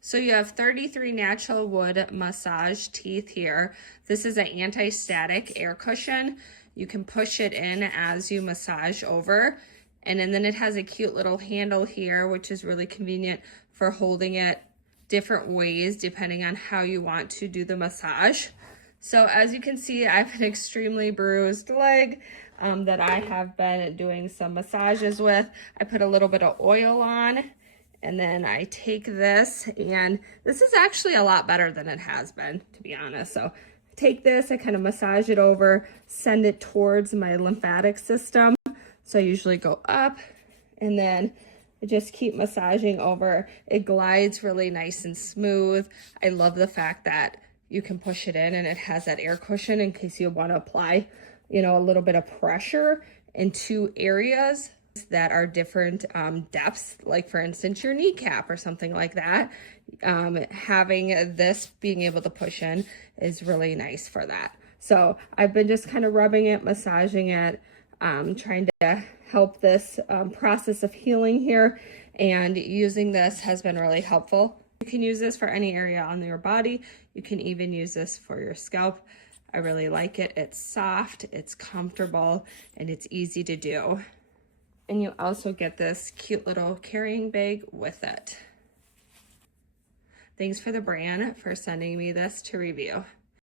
So you have 33 natural wood massage teeth here. This is an anti-static air cushion. You can push it in as you massage over. And then it has a cute little handle here, which is really convenient for holding it different ways depending on how you want to do the massage. So as you can see, I have an extremely bruised leg that I have been doing some massages with. I put a little bit of oil on, and then I take this, and this is actually a lot better than it has been, to be honest. So I take this, I kind of massage it over, send it towards my lymphatic system. So I usually go up, and then I just keep massaging over. It glides really nice and smooth. I love the fact that you can push it in and it has that air cushion in case you want to apply, you know, a little bit of pressure into areas that are different depths, like for instance your kneecap or something like that. Having this being able to push in is really nice for that. So I've been just kind of rubbing it, massaging it, trying to help this process of healing here, and using this has been really helpful. You can use this for any area on your body. You can even use this for your scalp. I really like it. It's soft, it's comfortable, and it's easy to do. And you also get this cute little carrying bag with it. Thanks for the brand for sending me this to review.